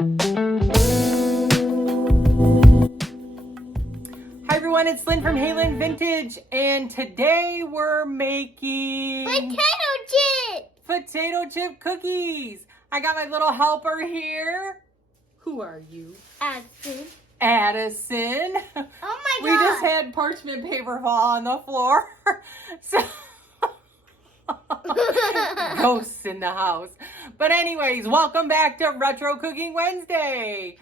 Hi everyone, it's Lynn from Hey Lynn Vintage, and today we're making potato chip cookies. I got my little helper here. Who are you? Addison. Oh my God. We just had parchment paper fall on the floor. So ghosts in the house. But anyways, welcome back to Retro Cooking Wednesday.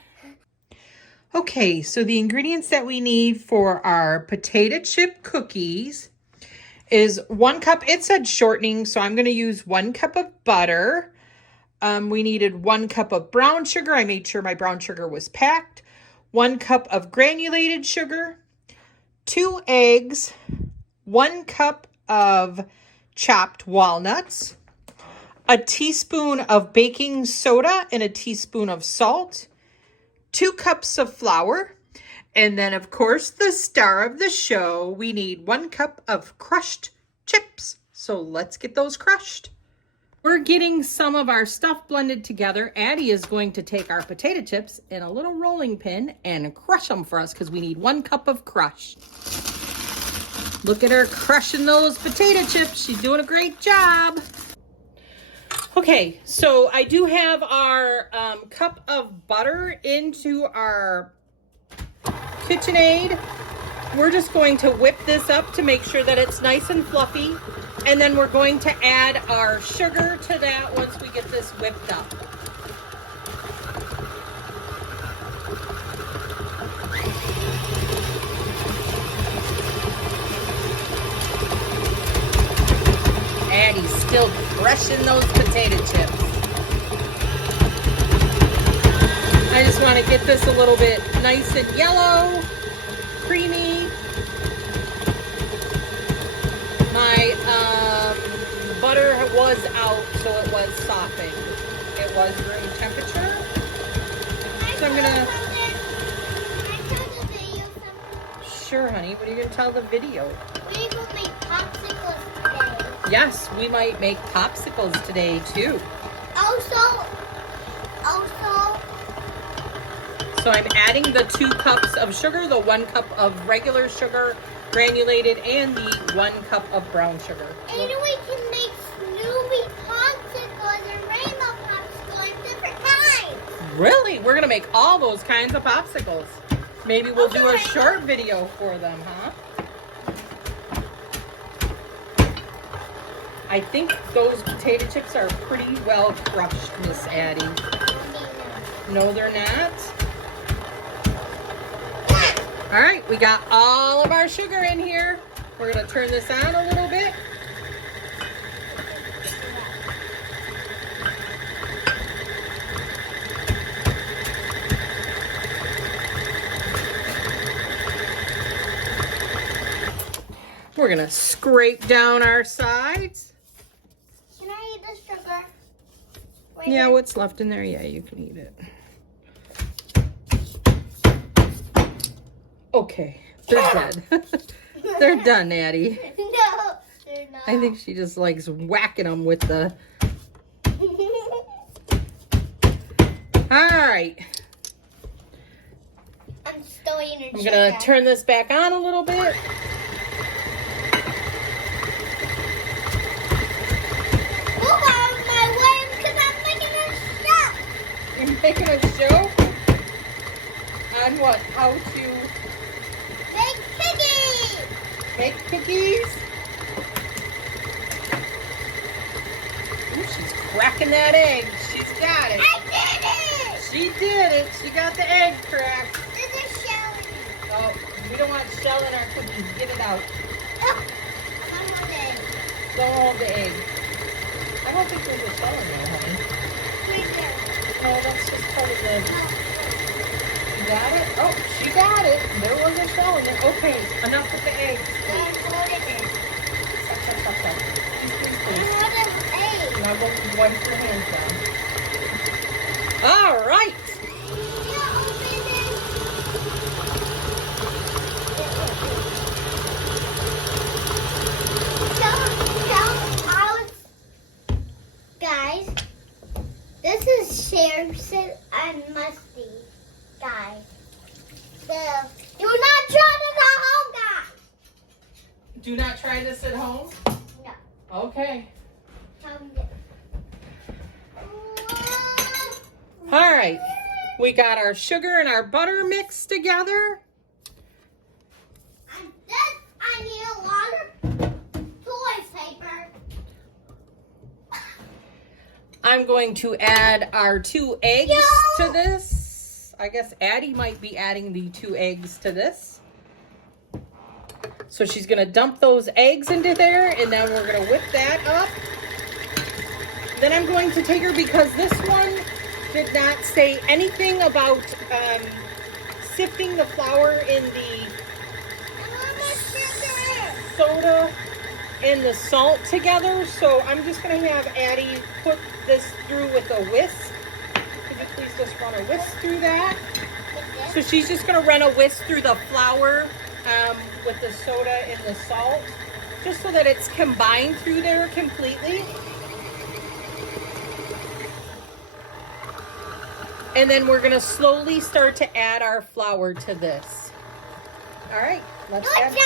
Okay, so the ingredients that we need for our potato chip cookies is 1 cup. It said shortening, so I'm going to use 1 cup of butter. We needed 1 cup of brown sugar. I made sure my brown sugar was packed. 1 cup of granulated sugar, 2 eggs, 1 cup of chopped walnuts, a teaspoon of baking soda and a teaspoon of salt, 2 cups of flour, and then of course the star of the show, we need 1 cup of crushed chips. So let's get those crushed. We're getting some of our stuff blended together. Addie is going to take our potato chips in a little rolling pin and crush them for us because we need 1 cup of crush. Look at her crushing those potato chips. She's doing a great job. Okay, so I do have our cup of butter into our KitchenAid. We're just going to whip this up to make sure that it's nice and fluffy. And then we're going to add our sugar to that once we get this whipped up. Addie's still crushing those potato chips. I just want to get this a little bit nice and yellow, creamy. My butter was out, so it was softening. It was room temperature. So I'm gonna... Sure, honey. What are you gonna tell the video? We will make popsicles today. Yes, we might make popsicles today too. Also. So I'm adding the 2 cups of sugar, the 1 cup of regular sugar, granulated, and the 1 cup of brown sugar. And we can make Snoopy popsicles and rainbow popsicles at different times. Really? We're gonna make all those kinds of popsicles. Maybe we'll do a short video for them, huh? I think those potato chips are pretty well crushed, Miss Addie. No, they're not. All right, we got all of our sugar in here. We're gonna turn this on a little bit. We're gonna scrape down our sides. Can I eat the sugar? Yeah, what's left in there? Yeah, you can eat it. Okay, they're dead. They're done, Addie. No, they're not. I think she just likes whacking them with the... All right. I'm still eating I'm gonna turn this back on a little bit. Move out of my way because I'm making a show. You're making a show? On what? How to Make cookies. make cookies? Ooh, she's cracking that egg. She's got it. I did it. She did it. She got the egg cracked. There's a shell in it. Oh, we don't want shell in our cookies. Get it out. Oh, I'm on it. Don't hold the egg. I don't think there's a shell in there, honey. Right there. No, that's just part of the... You got it? Oh, she got it. There was a shell in there. Okay, enough with the egg. Hold it in. Stop. Please. Another egg. Now go wipe your hands down. All right. Yeah, open it. Guys, this is Sharon said I and musty, guys. So, do not try this at home, guys. Do not try this at home? No. Okay. Someday. All right. We got our sugar and our butter mixed together. And this, I need a lot of toilet paper. I'm going to add our 2 eggs to this. I guess Addie might be adding the 2 eggs to this. So she's going to dump those eggs into there, and then we're going to whip that up. Then I'm going to take her, because this one did not say anything about sifting the flour in the soda and the salt together. So I'm just going to have Addie put this through with a whisk. Could you please just run a whisk through that? So she's just going to run a whisk through the flour with the soda and the salt, just so that it's combined through there completely. And then we're going to slowly start to add our flour to this. All right, let's add.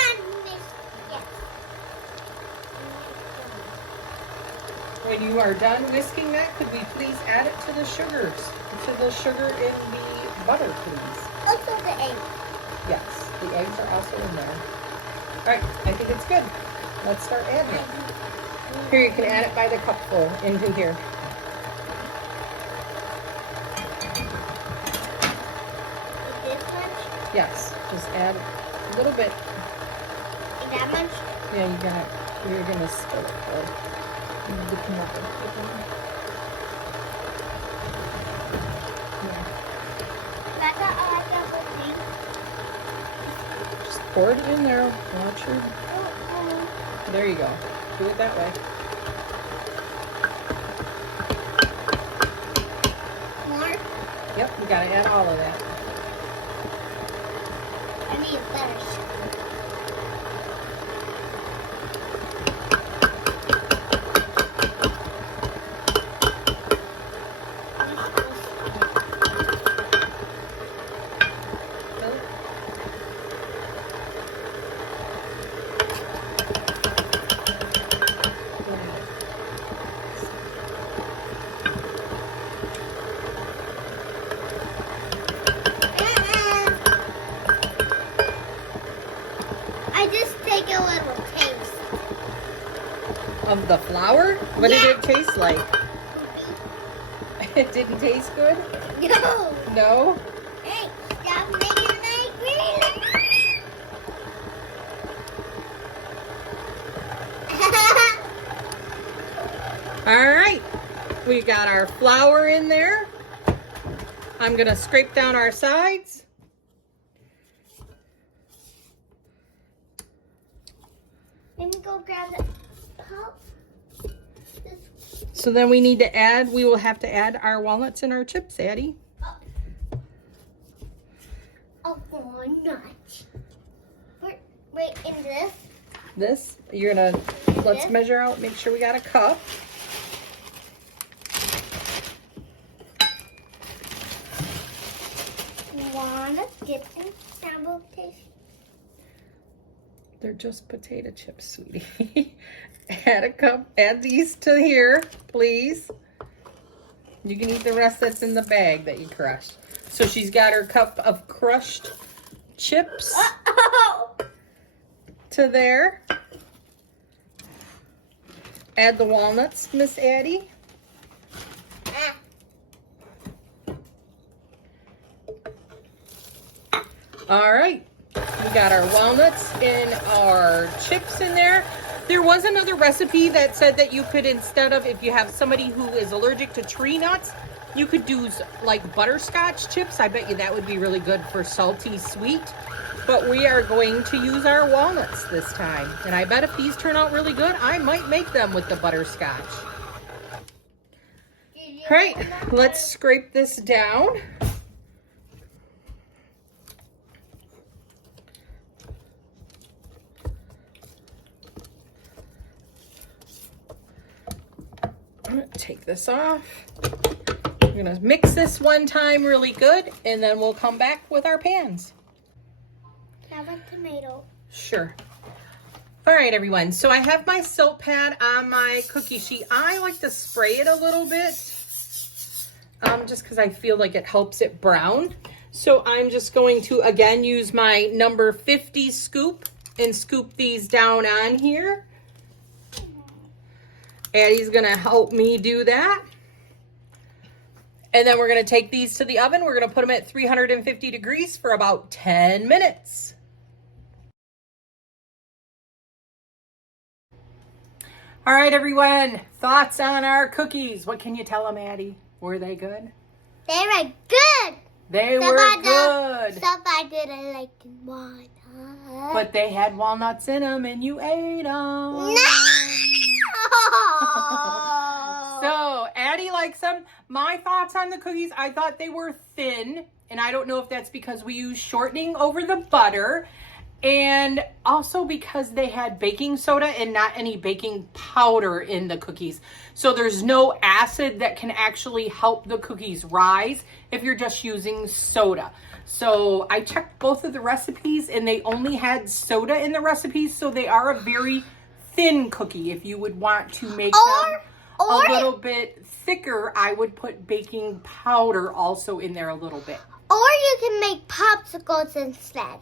When you are done whisking that, could we please add it to the sugars? To the sugar in the butter, please. Also the egg. Yes, the eggs are also in there. All right, I think it's good. Let's start adding it. Here, you can add it by the cupful into here. Yes, just add a little bit. That much? Yeah, you're gonna spill it. You need to come up and put it in. Just pour it in there. Watch your. There you go. Do it that way. More? Yep, you gotta add all of that. I need better sugar. I just take a little taste. Of the flour? What did it taste like? It didn't taste good? No. No? Hey, stop making my green. All right. We got our flour in there. I'm going to scrape down our sides. Let me go grab the pop. So then we need to add, we will have to add our walnuts and our chips, Addie. Oh, walnuts. Wait, in this? This, you're going to, let's measure out, make sure we got a cup. Walnuts, dip and sample taste. They're just potato chips, sweetie. Add a cup, add these to here, please. You can eat the rest that's in the bag that you crushed. So she's got her cup of crushed chips to there. Add the walnuts, Miss Addie. All right. We got our walnuts and our chips in there. There was another recipe that said that you could, instead of, if you have somebody who is allergic to tree nuts, you could do like butterscotch chips. I bet you that would be really good for salty sweet. But we are going to use our walnuts this time. And I bet if these turn out really good, I might make them with the butterscotch. All right, let's scrape this down. I'm gonna take this off. We're gonna mix this one time really good, and then we'll come back with our pans. Now the tomato. Sure. All right, everyone. So I have my soap pad on my cookie sheet. I like to spray it a little bit, just because I feel like it helps it brown. So I'm just going to, again, use my number 50 scoop and scoop these down on here. Addie's gonna help me do that. And then we're gonna take these to the oven. We're gonna put them at 350 degrees for about 10 minutes. All right, everyone, thoughts on our cookies. What can you tell them, Addie? Were they good? They were good. They were good. Stuff I didn't like walnuts. But they had walnuts in them and you ate them. No! So, Addie likes them. My thoughts on the cookies, I thought they were thin. And I don't know if that's because we use shortening over the butter. And also because they had baking soda and not any baking powder in the cookies. So there's no acid that can actually help the cookies rise if you're just using soda. So I checked both of the recipes and they only had soda in the recipes. So they are a very thin cookie. If you would want to make them a little bit thicker, I would put baking powder also in there a little bit. Or you can make popsicles instead.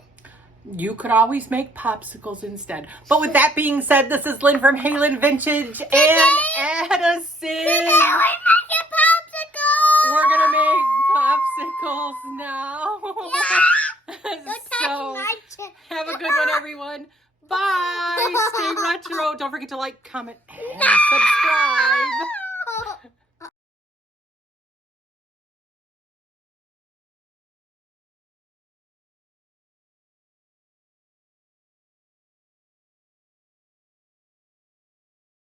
You could always make popsicles instead. But with that being said, this is Lynn from Halen Vintage and Addison. Today we're making popsicles. We're going to make popsicles now. Yeah. So, have a good one, everyone. Bye. Stay retro. Don't forget to like, comment, and subscribe.